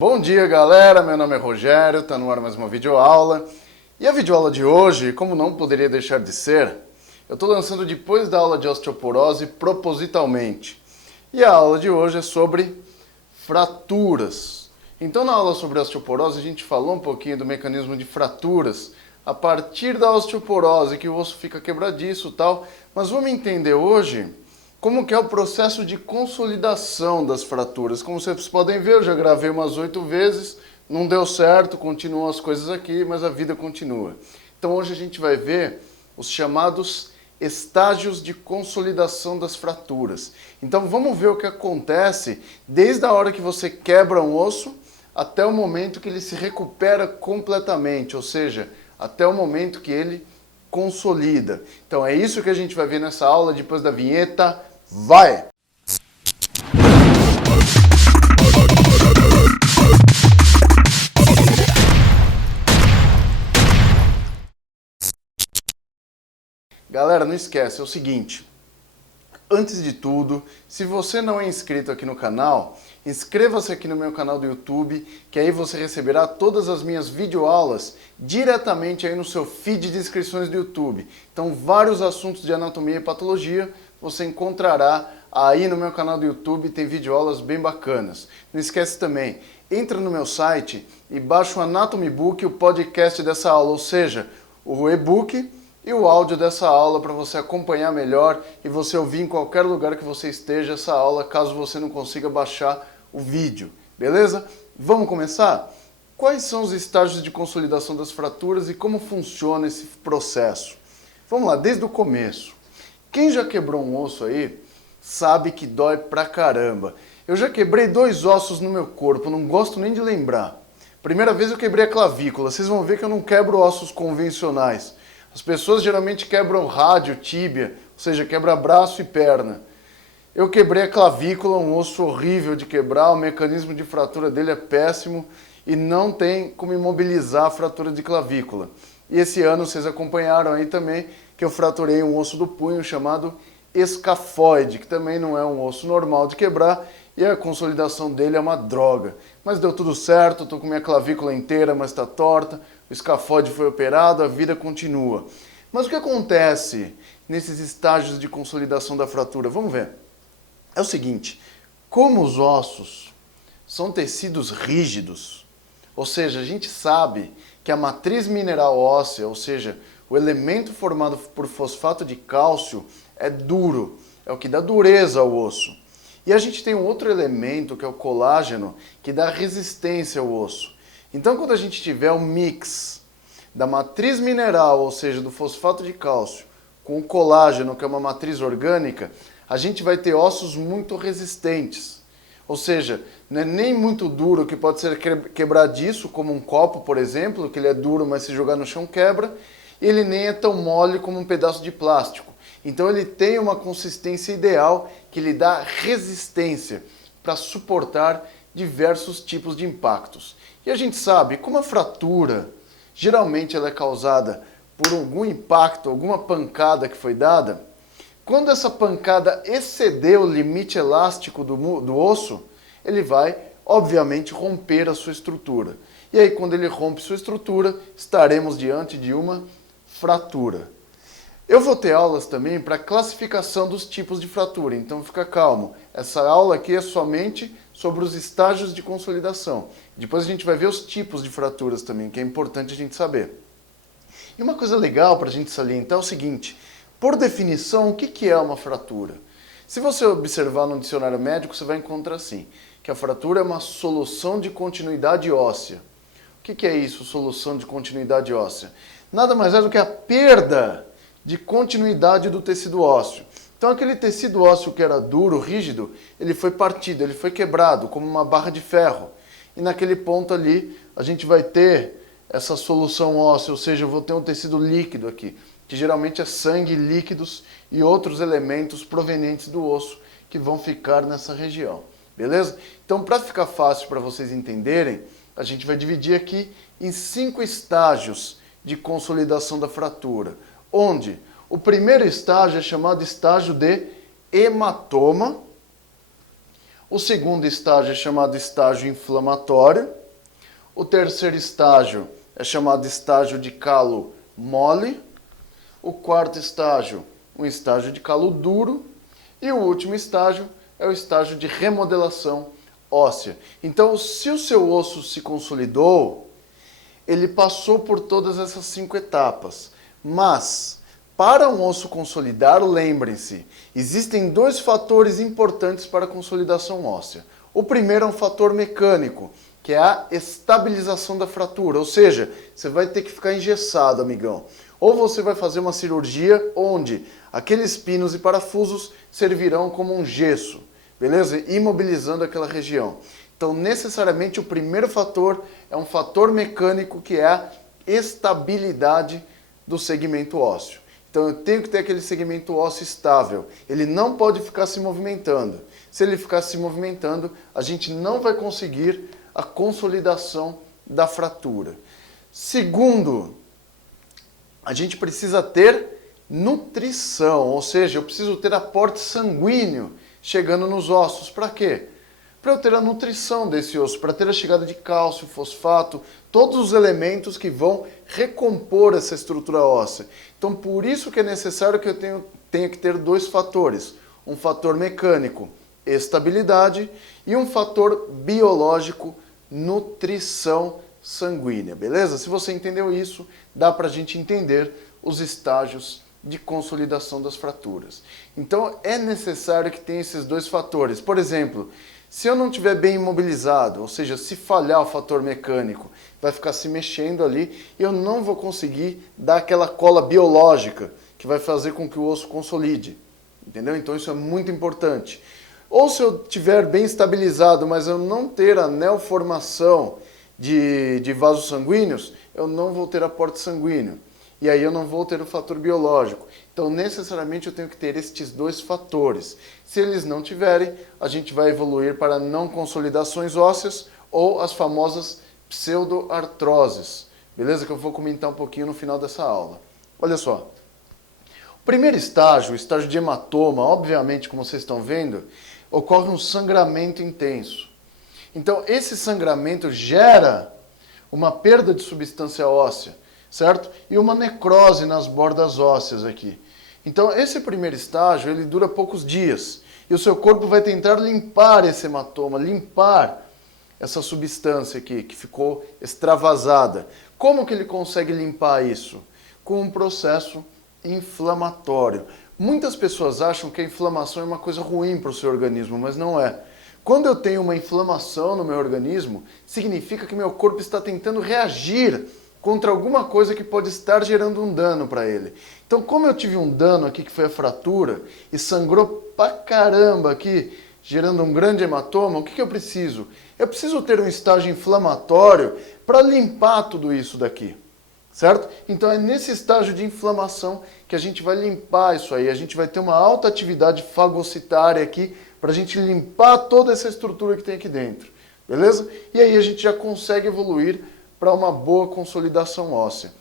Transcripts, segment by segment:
Bom dia, galera, meu nome é Rogério, tá no ar mais uma videoaula. E a videoaula de hoje, como não poderia deixar de ser, eu tô lançando depois da aula de osteoporose propositalmente. E a aula de hoje é sobre fraturas. Então na aula sobre osteoporose a gente falou um pouquinho do mecanismo de fraturas a partir da osteoporose, que o osso fica quebradiço e tal, mas vamos entender hoje como que é o processo de consolidação das fraturas. Como vocês podem ver, eu já gravei umas 8 vezes, não deu certo, continuam as coisas aqui, mas a vida continua. Então hoje a gente vai ver os chamados estágios de consolidação das fraturas. Então vamos ver o que acontece desde a hora que você quebra um osso até o momento que ele se recupera completamente, ou seja, até o momento que ele consolida. Então é isso que a gente vai ver nessa aula depois da vinheta. Vai! Galera, não esquece, é o seguinte. Antes de tudo, se você não é inscrito aqui no canal, inscreva-se aqui no meu canal do YouTube, que aí você receberá todas as minhas videoaulas diretamente aí no seu feed de inscrições do YouTube. Então, vários assuntos de anatomia e patologia você encontrará aí no meu canal do YouTube, tem videoaulas bem bacanas. Não esquece também, entra no meu site e baixa o Anatomy Book, o podcast dessa aula, ou seja, o e-book e o áudio dessa aula para você acompanhar melhor e você ouvir em qualquer lugar que você esteja essa aula, caso você não consiga baixar o vídeo, beleza? Vamos começar? Quais são os estágios de consolidação das fraturas e como funciona esse processo? Vamos lá, desde o começo. Quem já quebrou um osso aí sabe que dói pra caramba. Eu já quebrei 2 ossos no meu corpo, não gosto nem de lembrar. Primeira vez eu quebrei a clavícula, vocês vão ver que eu não quebro ossos convencionais. As pessoas geralmente quebram rádio, tíbia, ou seja, quebra braço e perna. Eu quebrei a clavícula, um osso horrível de quebrar, o mecanismo de fratura dele é péssimo e não tem como imobilizar a fratura de clavícula. E esse ano vocês acompanharam aí também que eu fraturei um osso do punho chamado escafoide, que também não é um osso normal de quebrar e a consolidação dele é uma droga. Mas deu tudo certo, estou com minha clavícula inteira, mas está torta, o escafoide foi operado, a vida continua. Mas o que acontece nesses estágios de consolidação da fratura? Vamos ver. É o seguinte, como os ossos são tecidos rígidos, ou seja, a gente sabe que a matriz mineral óssea, ou seja, o elemento formado por fosfato de cálcio é duro, é o que dá dureza ao osso. E a gente tem um outro elemento, que é o colágeno, que dá resistência ao osso. Então, quando a gente tiver um mix da matriz mineral, ou seja, do fosfato de cálcio, com o colágeno, que é uma matriz orgânica, a gente vai ter ossos muito resistentes. Ou seja, não é nem muito duro, que pode ser quebradiço, como um copo, por exemplo, que ele é duro, mas se jogar no chão quebra, e ele nem é tão mole como um pedaço de plástico. Então ele tem uma consistência ideal que lhe dá resistência para suportar diversos tipos de impactos. E a gente sabe, como a fratura, geralmente ela é causada por algum impacto, alguma pancada que foi dada, quando essa pancada exceder o limite elástico do osso, ele vai, obviamente, romper a sua estrutura. E aí, quando ele rompe sua estrutura, estaremos diante de uma fratura. Eu vou ter aulas também para classificação dos tipos de fratura, então fica calmo. Essa aula aqui é somente sobre os estágios de consolidação. Depois a gente vai ver os tipos de fraturas também, que é importante a gente saber. E uma coisa legal para a gente salientar é o seguinte, por definição, o que é uma fratura? Se você observar no dicionário médico, você vai encontrar assim, que a fratura é uma solução de continuidade óssea. O que é isso, solução de continuidade óssea? Nada mais é do que a perda de continuidade do tecido ósseo. Então aquele tecido ósseo que era duro, rígido, ele foi partido, ele foi quebrado como uma barra de ferro. E naquele ponto ali a gente vai ter essa solução óssea, ou seja, eu vou ter um tecido líquido aqui, que geralmente é sangue, líquidos e outros elementos provenientes do osso que vão ficar nessa região. Beleza? Então, para ficar fácil para vocês entenderem, a gente vai dividir aqui em 5 estágios de consolidação da fratura, onde o primeiro estágio é chamado estágio de hematoma, O segundo estágio é chamado estágio inflamatório. O terceiro estágio é chamado estágio de calo mole. O quarto estágio, um estágio de calo duro. E o último estágio é o estágio de remodelação óssea. Então, se o seu osso se consolidou, ele passou por todas essas 5 etapas. Mas, para um osso consolidar, lembrem-se, existem 2 fatores importantes para a consolidação óssea. O primeiro é um fator mecânico, que é a estabilização da fratura. Ou seja, você vai ter que ficar engessado, amigão. Ou você vai fazer uma cirurgia onde aqueles pinos e parafusos servirão como um gesso, beleza? Imobilizando aquela região. Então, necessariamente, o primeiro fator é um fator mecânico, que é a estabilidade do segmento ósseo. Então, eu tenho que ter aquele segmento ósseo estável. Ele não pode ficar se movimentando. Se ele ficar se movimentando, a gente não vai conseguir a consolidação da fratura. Segundo, a gente precisa ter nutrição, ou seja, eu preciso ter aporte sanguíneo chegando nos ossos. Para quê? Para eu ter a nutrição desse osso, para ter a chegada de cálcio, fosfato, todos os elementos que vão recompor essa estrutura óssea. Então, por isso que é necessário que eu tenha que ter 2 fatores. Um fator mecânico, estabilidade, e um fator biológico, nutrição sanguínea, beleza? Se você entendeu isso, dá para a gente entender os estágios de consolidação das fraturas. Então, é necessário que tenha esses 2 fatores. Por exemplo, se eu não estiver bem imobilizado, ou seja, se falhar o fator mecânico, vai ficar se mexendo ali e eu não vou conseguir dar aquela cola biológica que vai fazer com que o osso consolide, entendeu? Então isso é muito importante. Ou se eu estiver bem estabilizado, mas eu não ter a neoformação de vasos sanguíneos, eu não vou ter aporte sanguíneo. E aí eu não vou ter o fator biológico. Então, necessariamente, eu tenho que ter estes 2 fatores. Se eles não tiverem, a gente vai evoluir para não consolidações ósseas ou as famosas pseudoartroses. Beleza? Que eu vou comentar um pouquinho no final dessa aula. Olha só. O primeiro estágio, o estágio de hematoma, obviamente, como vocês estão vendo, ocorre um sangramento intenso. Então, esse sangramento gera uma perda de substância óssea, certo? E uma necrose nas bordas ósseas aqui. Então, esse primeiro estágio, ele dura poucos dias. E o seu corpo vai tentar limpar esse hematoma, limpar essa substância aqui, que ficou extravasada. Como que ele consegue limpar isso? Com um processo inflamatório. Muitas pessoas acham que a inflamação é uma coisa ruim para o seu organismo, mas não é. Quando eu tenho uma inflamação no meu organismo, significa que meu corpo está tentando reagir contra alguma coisa que pode estar gerando um dano para ele. Então, como eu tive um dano aqui, que foi a fratura, e sangrou pra caramba aqui, gerando um grande hematoma, o que eu preciso? Eu preciso ter um estágio inflamatório para limpar tudo isso daqui, certo? Então, é nesse estágio de inflamação que a gente vai limpar isso aí. A gente vai ter uma alta atividade fagocitária aqui para a gente limpar toda essa estrutura que tem aqui dentro, beleza? E aí a gente já consegue evoluir para uma boa consolidação óssea.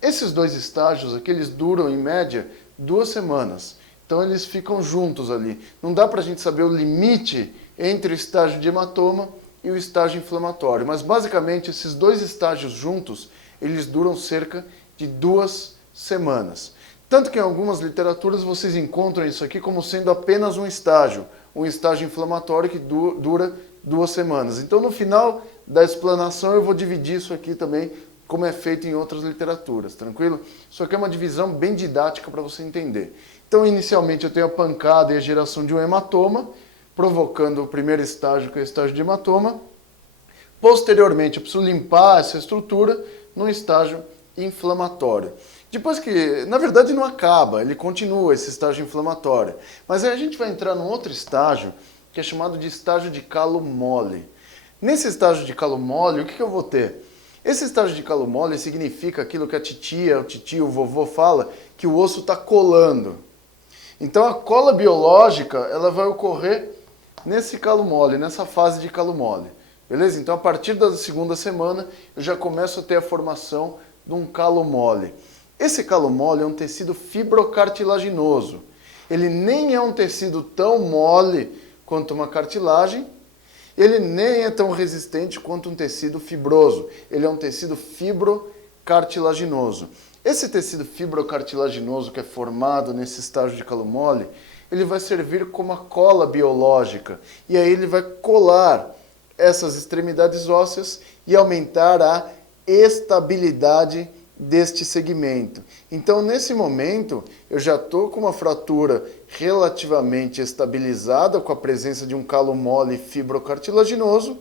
Esses 2 estágios aqui, eles duram em média 2 semanas. Então eles ficam juntos ali. Não dá para a gente saber o limite entre o estágio de hematoma e o estágio inflamatório. Mas basicamente esses 2 estágios juntos, eles duram cerca de 2 semanas. Tanto que em algumas literaturas vocês encontram isso aqui como sendo apenas um estágio inflamatório que dura 2 semanas. Então no final da explanação eu vou dividir isso aqui também, como é feito em outras literaturas, tranquilo? Isso aqui é uma divisão bem didática para você entender. Então, inicialmente, eu tenho a pancada e a geração de um hematoma, provocando o primeiro estágio, que é o estágio de hematoma. Posteriormente, eu preciso limpar essa estrutura num estágio inflamatório. Depois que, na verdade, não acaba, ele continua esse estágio inflamatório. Mas aí a gente vai entrar num outro estágio, que é chamado de estágio de calo mole. Nesse estágio de calo mole, o que eu vou ter? Esse estágio de calo mole significa aquilo que a titia, o titio, o vovô fala, que o osso está colando. Então a cola biológica, ela vai ocorrer nesse calo mole, nessa fase de calo mole. Beleza? Então a partir da 2ª semana, eu já começo a ter a formação de um calo mole. Esse calo mole é um tecido fibrocartilaginoso. Ele nem é um tecido tão mole quanto uma cartilagem, Ele nem é tão resistente quanto um tecido fibroso. Ele é um tecido fibrocartilaginoso. Esse tecido fibrocartilaginoso que é formado nesse estágio de calo mole, ele vai servir como a cola biológica. E aí ele vai colar essas extremidades ósseas e aumentar a estabilidade deste segmento. Então, nesse momento, eu já estou com uma fratura relativamente estabilizada, com a presença de um calo mole fibrocartilaginoso,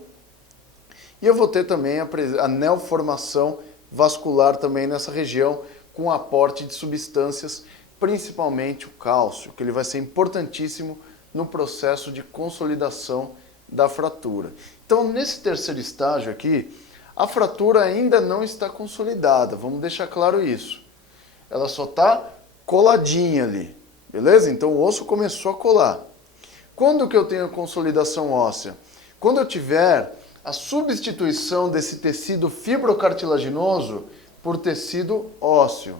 e eu vou ter também a neoformação vascular também nessa região, com aporte de substâncias, principalmente o cálcio, que ele vai ser importantíssimo no processo de consolidação da fratura. Então, nesse terceiro estágio aqui, a fratura ainda não está consolidada, vamos deixar claro isso. Ela só está coladinha ali, beleza? Então o osso começou a colar. Quando que eu tenho a consolidação óssea? Quando eu tiver a substituição desse tecido fibrocartilaginoso por tecido ósseo.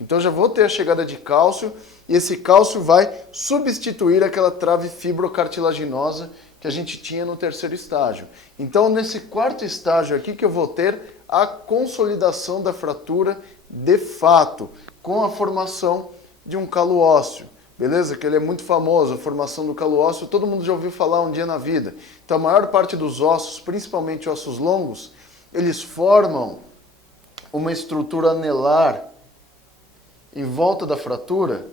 Então eu já vou ter a chegada de cálcio e esse cálcio vai substituir aquela trave fibrocartilaginosa que a gente tinha no terceiro estágio. Então, nesse quarto estágio aqui que eu vou ter a consolidação da fratura de fato, com a formação de um calo ósseo, beleza? Que ele é muito famoso, a formação do calo ósseo, todo mundo já ouviu falar um dia na vida. Então, a maior parte dos ossos, principalmente ossos longos, eles formam uma estrutura anelar em volta da fratura,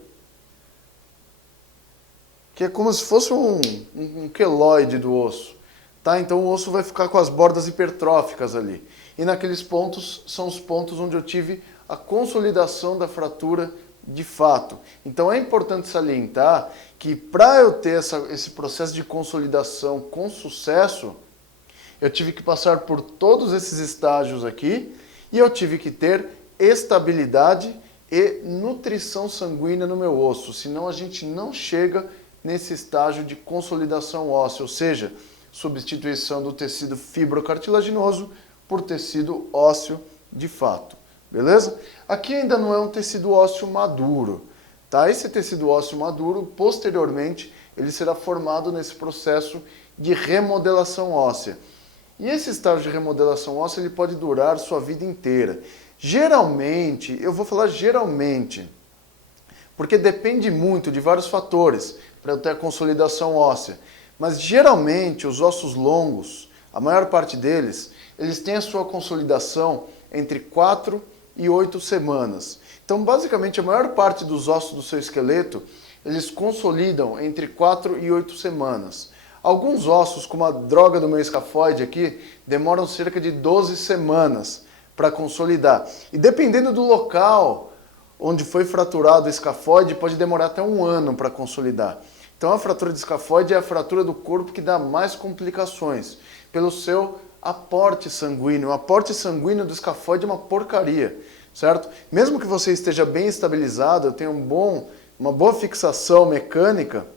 que é como se fosse um queloide do osso. Tá? Então o osso vai ficar com as bordas hipertróficas ali. E naqueles pontos são os pontos onde eu tive a consolidação da fratura de fato. Então é importante salientar que para eu ter esse processo de consolidação com sucesso, eu tive que passar por todos esses estágios aqui e eu tive que ter estabilidade e nutrição sanguínea no meu osso. Senão a gente não chega nesse estágio de consolidação óssea, ou seja, substituição do tecido fibrocartilaginoso por tecido ósseo de fato, beleza? Aqui ainda não é um tecido ósseo maduro, tá? Esse tecido ósseo maduro, posteriormente, ele será formado nesse processo de remodelação óssea. E esse estágio de remodelação óssea, ele pode durar sua vida inteira. Geralmente, eu vou falar geralmente, porque depende muito de vários fatores para eu ter a consolidação óssea. Mas geralmente os ossos longos, a maior parte deles, eles têm a sua consolidação entre 4 e 8 semanas. Então, basicamente, a maior parte dos ossos do seu esqueleto, eles consolidam entre 4 e 8 semanas. Alguns ossos, como a droga do meu escafoide aqui, demoram cerca de 12 semanas para consolidar. E dependendo do local onde foi fraturado o escafoide, pode demorar até 1 ano para consolidar. Então a fratura de escafoide é a fratura do corpo que dá mais complicações, pelo seu aporte sanguíneo. O aporte sanguíneo do escafoide é uma porcaria, certo? Mesmo que você esteja bem estabilizado, tenha uma boa fixação mecânica,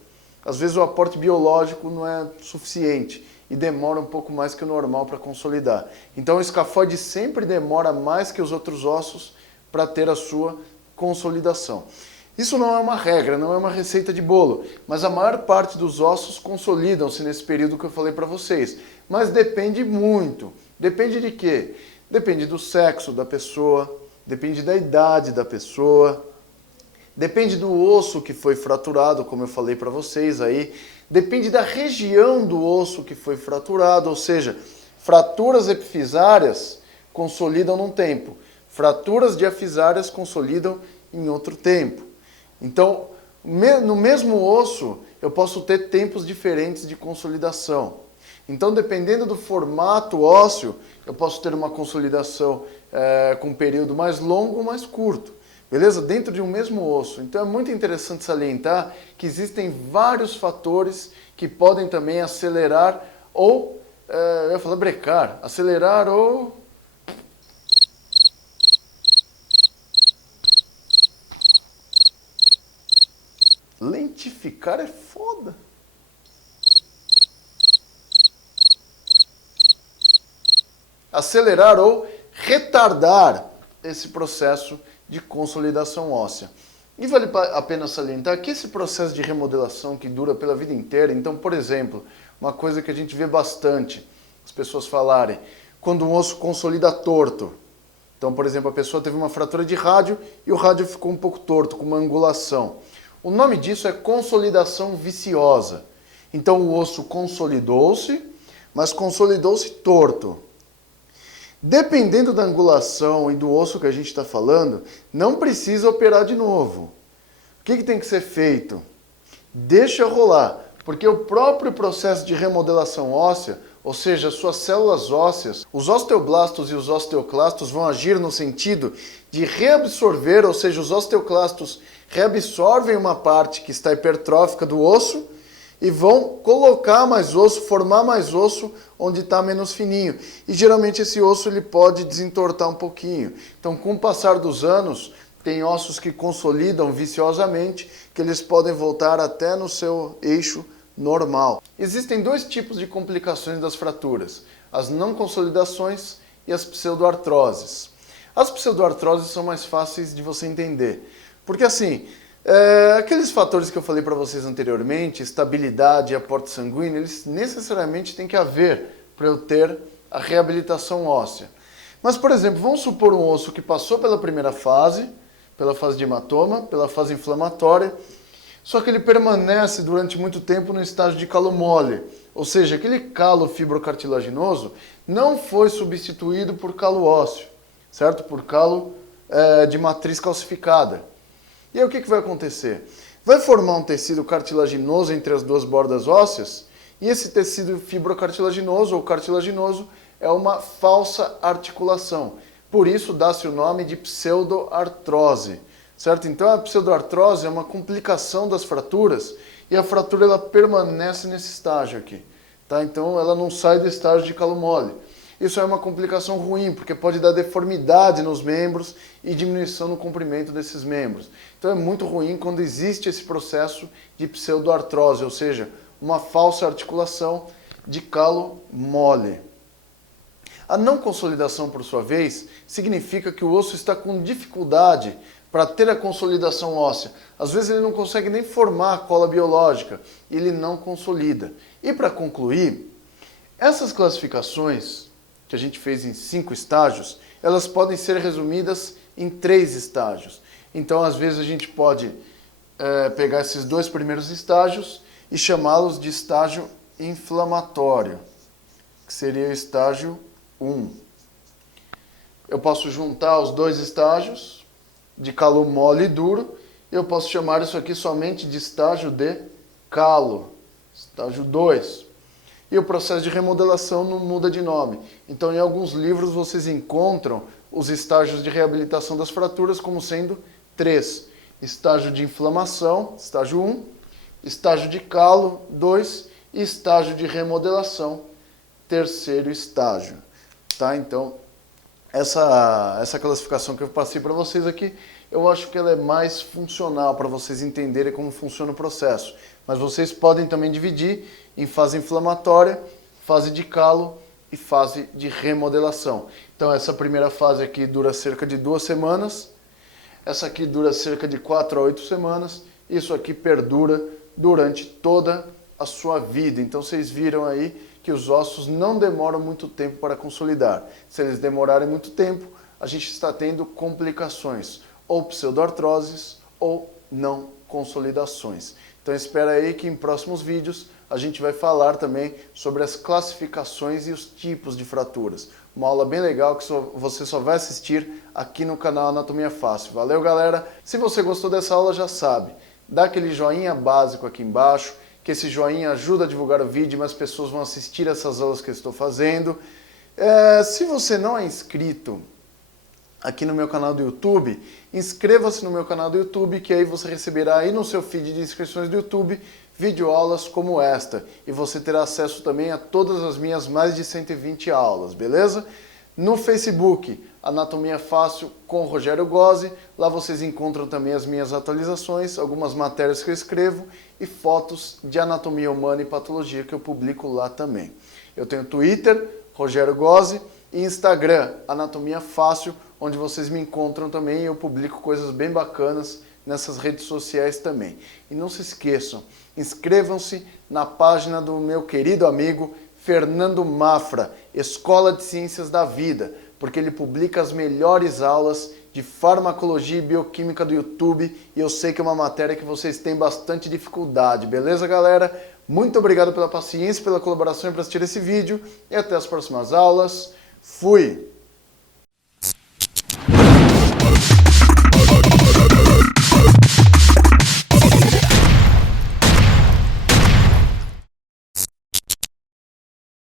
às vezes o aporte biológico não é suficiente e demora um pouco mais que o normal para consolidar. Então o escafoide sempre demora mais que os outros ossos para ter a sua consolidação. Isso não é uma regra, não é uma receita de bolo, mas a maior parte dos ossos consolidam-se nesse período que eu falei para vocês. Mas depende muito. Depende de quê? Depende do sexo da pessoa, depende da idade da pessoa, depende do osso que foi fraturado, como eu falei para vocês aí, depende da região do osso que foi fraturado, ou seja, fraturas epifisárias consolidam num tempo, fraturas diafisárias consolidam em outro tempo. Então, no mesmo osso, eu posso ter tempos diferentes de consolidação. Então, dependendo do formato ósseo, eu posso ter uma consolidação com um período mais longo ou mais curto. Beleza? Dentro de um mesmo osso. Então, é muito interessante salientar que existem vários fatores que podem também acelerar ou, eu ia falar brecar, acelerar ou... Lentificar é foda. Acelerar ou retardar esse processo de consolidação óssea. E vale a pena salientar que esse processo de remodelação que dura pela vida inteira, então, por exemplo, uma coisa que a gente vê bastante, as pessoas falarem, quando um osso consolida torto. Então, por exemplo, a pessoa teve uma fratura de rádio e o rádio ficou um pouco torto, com uma angulação. O nome disso é consolidação viciosa. Então, o osso consolidou-se, mas consolidou-se torto. Dependendo da angulação e do osso que a gente está falando, não precisa operar de novo. O que tem que ser feito? Deixa rolar, porque o próprio processo de remodelação óssea, ou seja, suas células ósseas, os osteoblastos e os osteoclastos vão agir no sentido de reabsorver, ou seja, os osteoclastos reabsorvem uma parte que está hipertrófica do osso, e vão colocar mais osso, formar mais osso onde está menos fininho. E geralmente esse osso ele pode desentortar um pouquinho. Então, com o passar dos anos, tem ossos que consolidam viciosamente, que eles podem voltar até no seu eixo normal. Existem dois tipos de complicações das fraturas: as não consolidações e as pseudoartroses. As pseudoartroses são mais fáceis de você entender, porque assim, aqueles fatores que eu falei para vocês anteriormente, estabilidade e aporte sanguíneo, eles necessariamente têm que haver para eu ter a reabilitação óssea. Mas, por exemplo, vamos supor um osso que passou pela primeira fase, pela fase de hematoma, pela fase inflamatória, só que ele permanece durante muito tempo no estágio de calo mole, ou seja, aquele calo fibrocartilaginoso não foi substituído por calo ósseo, certo? Por calo de matriz calcificada. E aí o que vai acontecer? Vai formar um tecido cartilaginoso entre as duas bordas ósseas, e esse tecido fibrocartilaginoso ou cartilaginoso é uma falsa articulação. Por isso dá-se o nome de pseudoartrose, certo? Então a pseudoartrose é uma complicação das fraturas, e a fratura ela permanece nesse estágio aqui, tá? Então ela não sai do estágio de calo mole. Isso é uma complicação ruim, porque pode dar deformidade nos membros e diminuição no comprimento desses membros. Então é muito ruim quando existe esse processo de pseudoartrose, ou seja, uma falsa articulação de calo mole. A não consolidação, por sua vez, significa que o osso está com dificuldade para ter a consolidação óssea. Às vezes ele não consegue nem formar a cola biológica, ele não consolida. E para concluir, essas classificações que a gente fez em 5 estágios, elas podem ser resumidas em 3 estágios. Então, às vezes, a gente pode pegar esses 2 primeiros estágios e chamá-los de estágio inflamatório, que seria o estágio 1. Eu posso juntar os 2 estágios, de calo mole e duro, e eu posso chamar isso aqui somente de estágio de calo, estágio 2. E o processo de remodelação não muda de nome. Então, em alguns livros, vocês encontram os estágios de reabilitação das fraturas como sendo 3. Estágio de inflamação, estágio 1. Estágio de calo, 2. E estágio de remodelação, 3º estágio. Tá? Então, essa classificação que eu passei para vocês aqui, eu acho que ela é mais funcional para vocês entenderem como funciona o processo. Mas vocês podem também dividir em fase inflamatória, fase de calo e fase de remodelação. Então essa primeira fase aqui dura cerca de 2 semanas, essa aqui dura cerca de 4 a 8 semanas, isso aqui perdura durante toda a sua vida. Então vocês viram aí que os ossos não demoram muito tempo para consolidar. Se eles demorarem muito tempo, a gente está tendo complicações, ou pseudoartroses ou não consolidações. Então espera aí que em próximos vídeos a gente vai falar também sobre as classificações e os tipos de fraturas. Uma aula bem legal que você só vai assistir aqui no canal Anatomia Fácil. Valeu, galera! Se você gostou dessa aula, já sabe, dá aquele joinha básico aqui embaixo, que esse joinha ajuda a divulgar o vídeo, mas pessoas vão assistir essas aulas que eu estou fazendo. Se você não é inscrito aqui no meu canal do YouTube, inscreva-se no meu canal do YouTube, que aí você receberá aí no seu feed de inscrições do YouTube videoaulas como esta. E você terá acesso também a todas as minhas mais de 120 aulas, beleza? No Facebook, Anatomia Fácil com Rogério Gozzi. Lá vocês encontram também as minhas atualizações, algumas matérias que eu escrevo e fotos de anatomia humana e patologia que eu publico lá também. Eu tenho Twitter, Rogério Gozzi, e Instagram, Anatomia Fácil, onde vocês me encontram também e eu publico coisas bem bacanas nessas redes sociais também. E não se esqueçam, inscrevam-se na página do meu querido amigo Fernando Mafra, Escola de Ciências da Vida, porque ele publica as melhores aulas de farmacologia e bioquímica do YouTube e eu sei que é uma matéria que vocês têm bastante dificuldade, beleza, galera? Muito obrigado pela paciência, pela colaboração para assistir esse vídeo e até as próximas aulas. Fui!